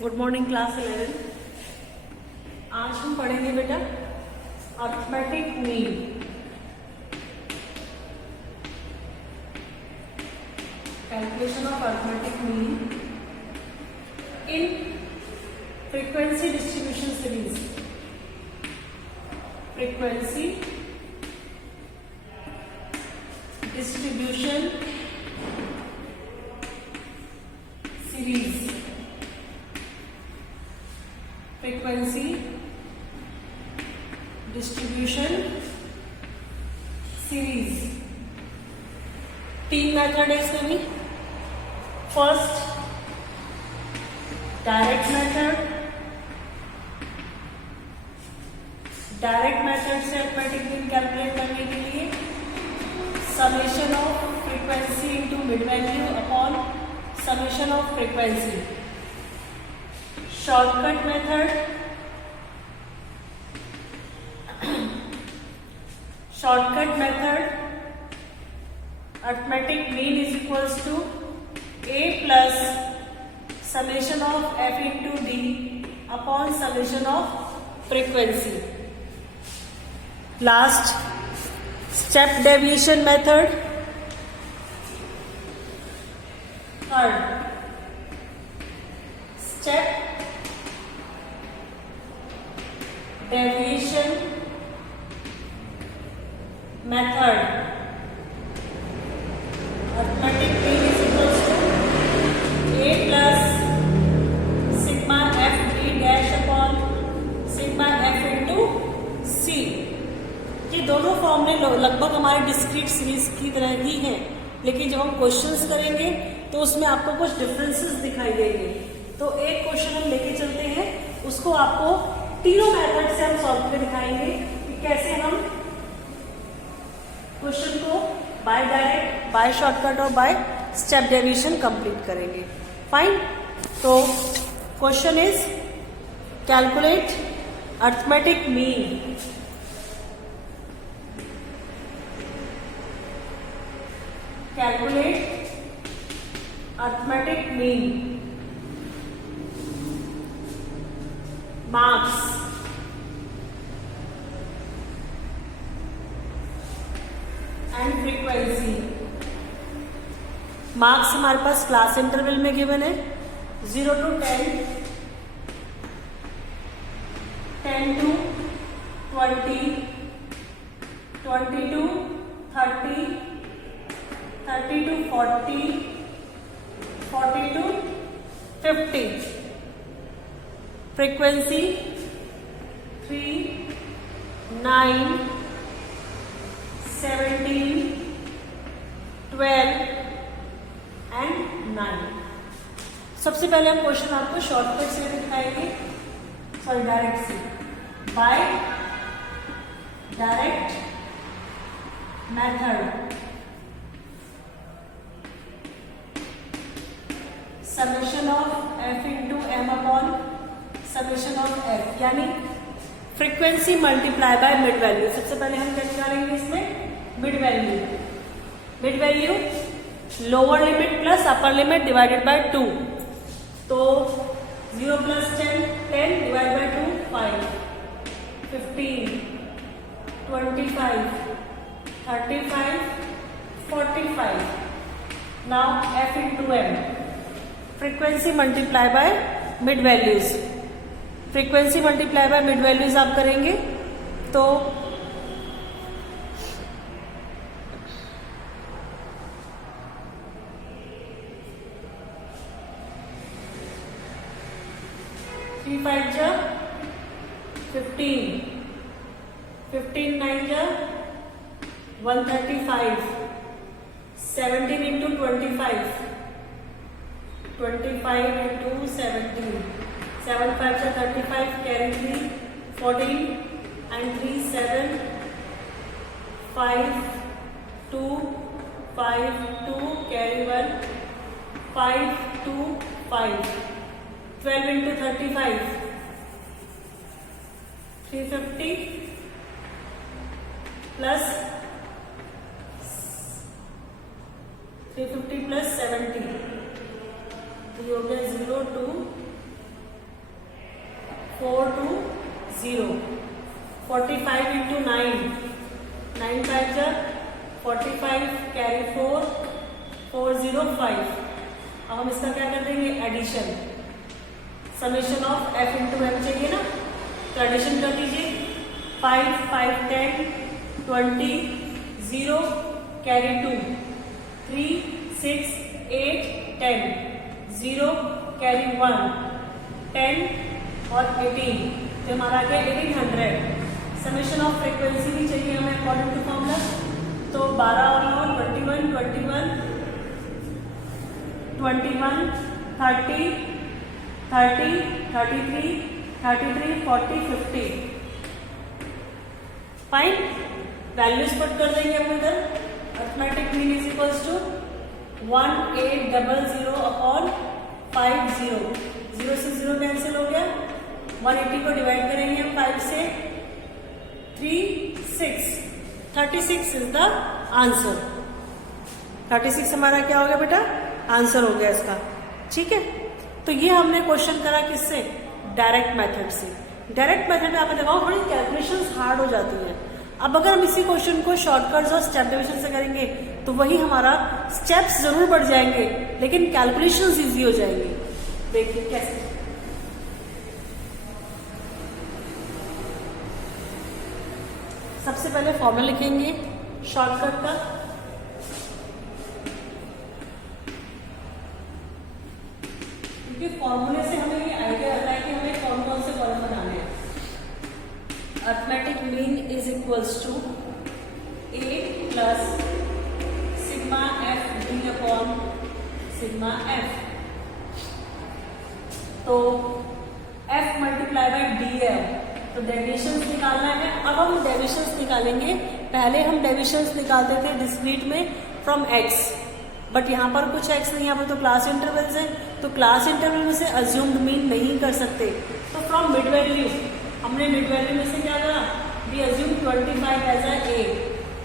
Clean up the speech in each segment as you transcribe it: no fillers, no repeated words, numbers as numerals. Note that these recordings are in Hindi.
Good morning class 11। आज हम पढ़ेंगे बेटा arithmetic mean. Calculation of arithmetic mean in frequency distribution series. Frequency distribution series. Frequency distribution series. 3 method है इसमें भी। First direct method. Direct method से अर्थमेटिक मीन कैलकुलेट करने के लिए summation of frequency into mid value upon summation of frequency. Shortcut method. Shortcut method arithmetic mean is equals to a plus summation of f into D upon summation of frequency. Last step deviation method. Third step deviation method. Arithmetic mean is equals to a plus sigma f d dash upon sigma f into c। ये दोनों फॉर्मूले लगभग हमारे डिस्क्रीट सीरीज की तरह ही हैं, लेकिन जब हम क्वेश्चंस करेंगे तो उसमें आपको कुछ डिफरेंसेस दिखाई देंगे। तो एक क्वेश्चन हम लेके चलते हैं, उसको आपको तीनों मेथड से हम सॉल्व करके दिखाएंगे कि कैसे हम क्वेश्चन को बाय डायरेक्ट, बाय शॉर्टकट और बाय स्टेप डेविएशन कंप्लीट करेंगे। फाइन। तो question is calculate arithmetic mean. Calculate arithmetic mean. Marks and frequency. Marks हमारे पास क्लास इंटरवल में गिवन है 0 to 10, 10 to 20, 20 to 30, 30 to 40, 40 to 50। Frequency 3, 9, 17, 12 and 9। सबसे पहले हम क्वेश्चन आपको शॉर्टकट से दिखाएंगे, सॉरी डायरेक्ट से। By direct method summation of f into M upon summation of f, यानी frequency multiply by mid value. सबसे पहले हम क्या निकालेंगे इसमें? Mid value. Mid value lower limit plus upper limit divided by 2। तो 0 plus 10, 10 divide by 2, 5, 15, 25, 35, 45। Now f into m। Frequency multiply by mid values. Frequency multiply by mid values आप करेंगे तो थ्री 5 जा 15, 15 9 जा 135, 17 इंटू 25, 25 into 17, 7 5 से 35, carry 3, 14 and 3 7, 5 2, 5 2, carry 1, 5 2 5, 12 into 35, 350 plus 350 plus 70, तो ये हो गया 0 2 0, 45 into 9, 9 5 जा 45, कैरी 4, 405। अब हम इसका क्या कर देंगे, addition, summation of f into M चाहिए ना, तो एडिशन कर दीजिए, 5 5 10 20 0, कैरी 2, 3 6 8 10 0, कैरी 1 10 और 18, तो हमारा आ गया 1800। समेशन ऑफ फ्रीक्वेंसी भी चाहिए हमें अकॉर्डिंग टू फॉर्मूला, तो 12 और 21 21 21 30 30 33 33 40 50। फाइन, वैल्यूज पुट कर देंगे हम इधर। Arithmetic mean is equals to 1800 upon 50, 0 से 0 कैंसिल हो गया, 180 को डिवाइड करेंगे हम 5 से, 36 इज द आंसर। 36 हमारा क्या हो गया बेटा, आंसर हो गया इसका। ठीक है, तो ये हमने क्वेश्चन करा किससे, डायरेक्ट मेथड से। डायरेक्ट मेथड में आपने देखा थोड़ी कैलकुलेशंस हार्ड हो जाती हैं। अब अगर हम इसी क्वेश्चन को शॉर्टकट्स और स्टेप डिवीजन से करेंगे तो वही हमारा स्टेप्स जरूर बढ़ जाएंगे लेकिन कैलकुलेशंस इजी हो जाएंगे। देखिए कैसे, सबसे पहले फॉर्मूला लिखेंगे शॉर्टकट का, क्योंकि फॉर्मूले से हमें ये आइडिया आता है कि हमें कौन कौन से कॉलम बनाने हैं। Arithmetic mean is equals to A plus sigma F D upon sigma F, तो एफ मल्टीप्लाई बाय डी है, तो डेविएशंस निकालना है। अब हम डेविएशंस निकालेंगे, पहले हम डेविएशंस निकालते थे डिस्क्रीट में फ्रॉम एक्स, बट यहाँ पर कुछ एक्स नहीं, यहाँ पर तो क्लास इंटरवल्स है, तो क्लास इंटरवल में से अज्यूम्ड मीन नहीं कर सकते, तो फ्रॉम मिड वैल्यू, हमने मिड वैल्यू में से क्या करा, वी अज्यूम 25 एज ए,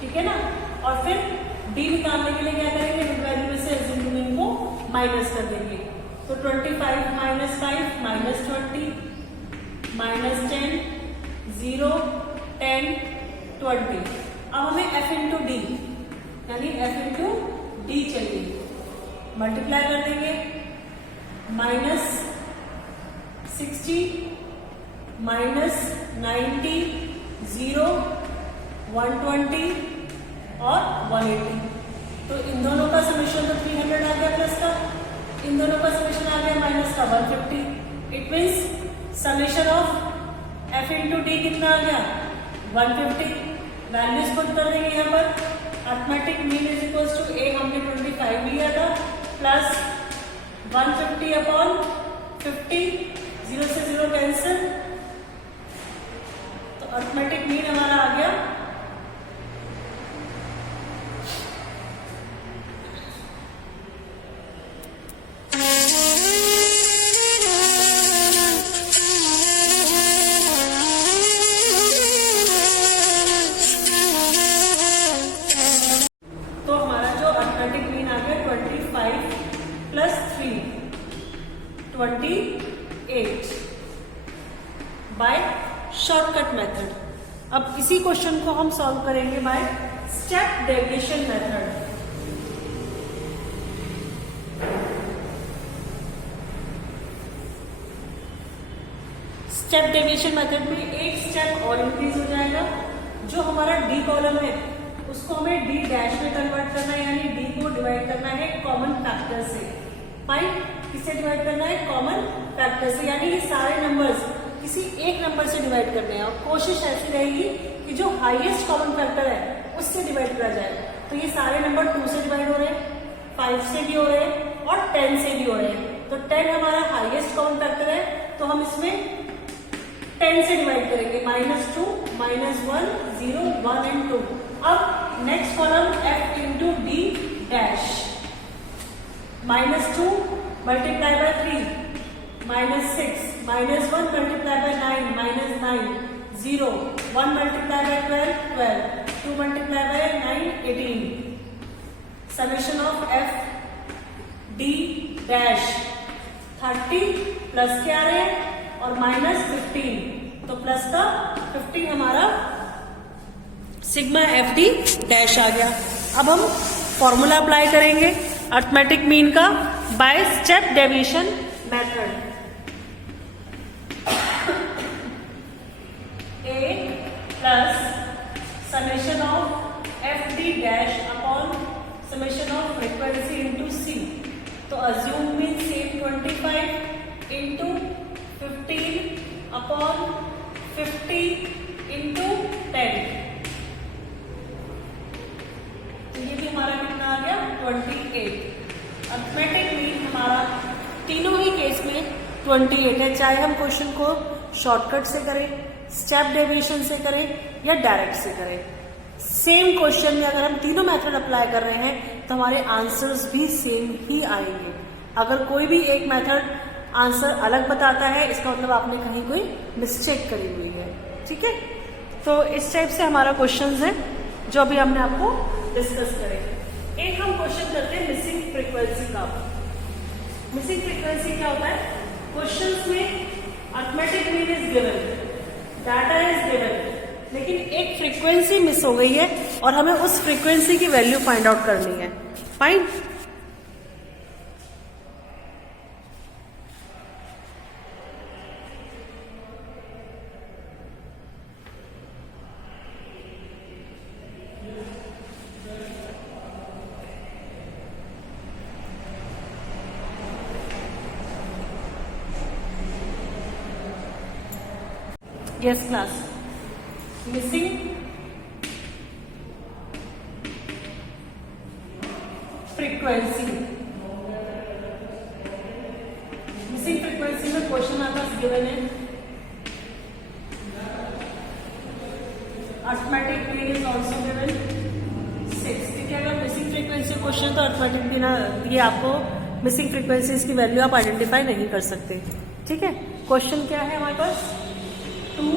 ठीक है ना, और फिर डी निकालने के लिए क्या करेंगे, मिड वैल्यू में से अज्यूम्ड मीन को माइनस कर देंगे, तो 25 माइनस 5 माइनस 20 माइनस 10 0 10 20। अब हमें f इंटू डी यानी f इंटू डी चाहिए, मल्टीप्लाई कर देंगे, माइनस 60 माइनस 90 0 120 और 180, तो इन दोनों का समेशन तो 300 आ गया प्लस का, इन दोनों का समेशन आ गया माइनस का 150। It means summation of f into D कितना आ गया 150। वैल्यूज पुट कर देंगे यहाँ पर, arithmetic mean is equals to A हमने 25 लिया था प्लस 150 अपॉन 50, 0 से 0 कैंसिल, तो अर्थमेटिक मीन हमारा आ गया प्लस 3 28 बाय शॉर्टकट मेथड। अब इसी क्वेश्चन को हम सॉल्व करेंगे by step deviation method. Step deviation method में एक स्टेप और इंक्रीज हो जाएगा, जो हमारा डी कॉलम है उसको हमें डी डैश में कन्वर्ट करना है, यानी डी को डिवाइड करना है कॉमन फैक्टर से। फाइन, किससे डिवाइड करना है, कॉमन फैक्टर से, यानी ये सारे नंबर्स किसी एक नंबर से डिवाइड करने हैं, और कोशिश ऐसी रहेगी कि जो हाईएस्ट कॉमन फैक्टर है उससे डिवाइड करा जाए। तो ये सारे नंबर 2 से डिवाइड हो रहे हैं, 5 से भी हो रहे हैं और 10 से भी हो रहे हैं, तो 10 हमारा हाईएस्ट कॉमन फैक्टर है, तो हम इसमें 10 से डिवाइड करेंगे, -2 -1 0 1 एंड 2। अब next column f into D dash, -2 multiply by 3 -6 -1 multiply by 9 -9 0 1 multiply by 12 12 2 multiply by 9 18। Summation of f D dash 30 plus क्या रहे और -15 तो प्लस का 15 हमारा सिग्मा एफ डी डैश आ गया। अब हम फॉर्मूला अप्लाई करेंगे अर्थमेटिक मीन का by step deviation method. A plus summation of F D dash upon summation of frequency into C. तो assume mean same 25 into 15 upon 50 into 10। तो ये भी हमारा कितना आ गया 28। अर्थमेटिक मीन हमारा तीनों ही केस में 28 है, चाहे हम क्वेश्चन को शॉर्टकट से करें, स्टेप डेविएशन से करें या डायरेक्ट से करें। सेम क्वेश्चन में अगर हम तीनों मेथड अप्लाई कर रहे हैं तो हमारे आंसर्स भी सेम ही आएंगे। अगर कोई भी एक मेथड आंसर अलग बताता है, इसका मतलब आपने कहीं कोई मिस्टेक करी हुई है। ठीक है, तो इस टाइप से हमारा क्वेश्चंस है जो अभी हमने आपको डिस्कस करें। एक हम क्वेश्चन करते हैं मिसिंग फ्रीक्वेंसी का। मिसिंग फ्रीक्वेंसी क्या होता है? क्वेश्चंस में arithmetic mean is given, data is given, लेकिन एक फ्रीक्वेंसी मिस हो गई है और हमें उस फ्रीक्वेंसी की वैल्यू फाइंड आउट करनी है। Fine, yes class. Missing frequency, missing frequency में क्वेश्चन आपका गिवन है arithmetic mean is also given 6। ठीक है, अगर मिसिंग फ्रीक्वेंसी क्वेश्चन तो अर्थमेटिक मीन ये आपको मिसिंग फ्रीक्वेंसी की वैल्यू आप आइडेंटिफाई नहीं कर सकते। ठीक है, क्वेश्चन क्या है हमारे पास 2,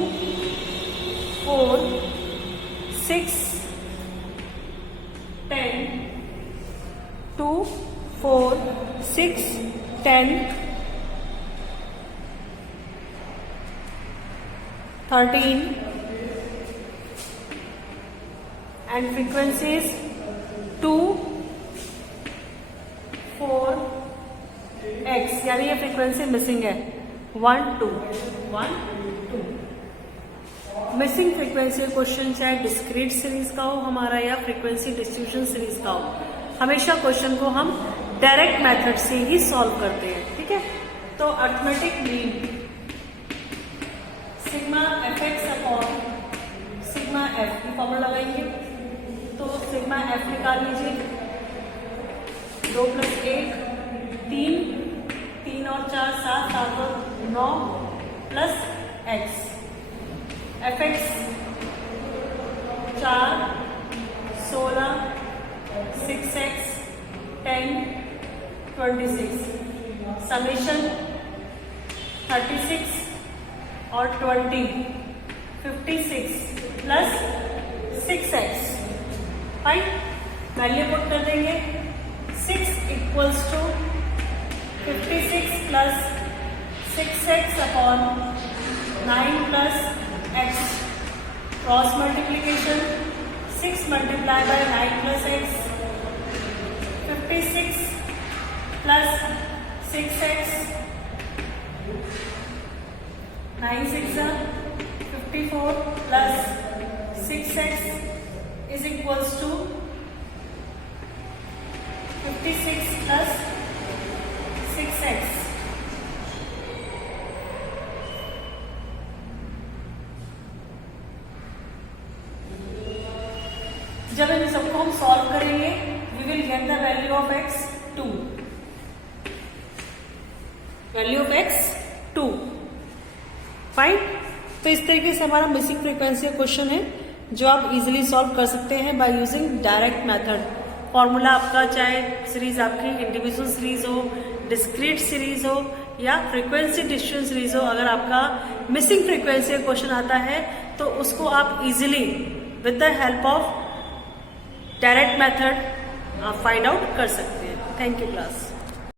4, 6, 10, 2, 4, 6, 10, 13 and frequencies 2, 4, x, यानी ये फ्रीक्वेंसी मिसिंग है 1, 2, 1, 2। मिसिंग फ्रीक्वेंसी क्वेश्चन चाहे डिस्क्रीट सीरीज का हो हमारा या फ्रीक्वेंसी डिस्ट्रीब्यूशन सीरीज का हो, हमेशा क्वेश्चन को हम डायरेक्ट मेथड से ही सॉल्व करते हैं। ठीक है, तो arithmetic mean sigma F x upon sigma F की फॉर्मूला लगाएंगे। तो सिग्मा एफ निकाल लीजिए, 2 + 1 3, 3 और 4 7, 7 और 9 plus x. F x 4, 16, 6x 10, 26। Summation 36 और 20, 56 plus 6x। Fine, value put कर देंगे 6 equals to 56 plus 6x upon 9 plus x। Cross multiplication 6 multiply by 9 plus x, 56 plus 6x, 9 6 54 plus 6x is equals to 56 plus 6x। जब इन सबको हम सॉल्व करेंगे we will get the value of x 2, value of x 2। Fine, तो इस तरीके से हमारा मिसिंग फ्रीक्वेंसी का क्वेश्चन है जो आप इजीली सॉल्व कर सकते हैं by using direct method. Formula आपका चाहे सीरीज आपकी इंडिविजुअल सीरीज हो, डिस्क्रीट सीरीज हो या फ्रीक्वेंसी डिस्ट्रीब्यूशन सीरीज हो, अगर आपका मिसिंग फ्रीक्वेंसी का क्वेश्चन आता है तो उसको आप easily with the help of direct method आप फाइंड आउट कर सकते हैं। Thank you class.